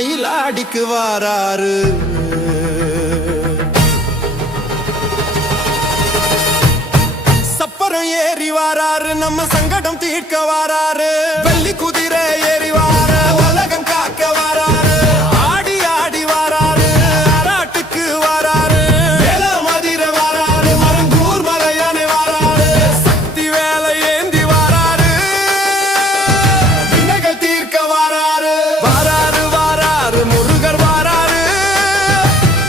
மயிலாடிக்கு வாராரு. சப்பரம் ஏறி வாராரு, நம்ம சங்கடம் தீர்க்க வாராரு. வெள்ளி குதிரை ஏறி வார உலகம் காக்க வாராரு. ஆடி ஆடி வாராரு, அராட்டுக்கு வாராரு. வேல மதிர வாராரு, மரங்கூர் மலையானே வாராரு. சக்தி வேலை ஏந்தி வாராரு, வினைகள் தீர்க்க வாராரு. வாராரு வாராரு முருகர் வாராரு,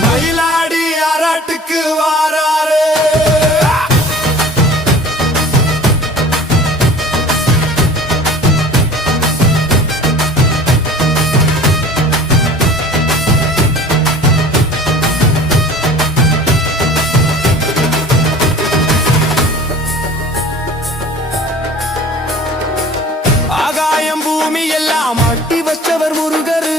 மயிலாடி அராட்டுக்கு வாராரு. ஆகாயம் பூமி எல்லாம் அட்டி வச்சவர் முருகர்.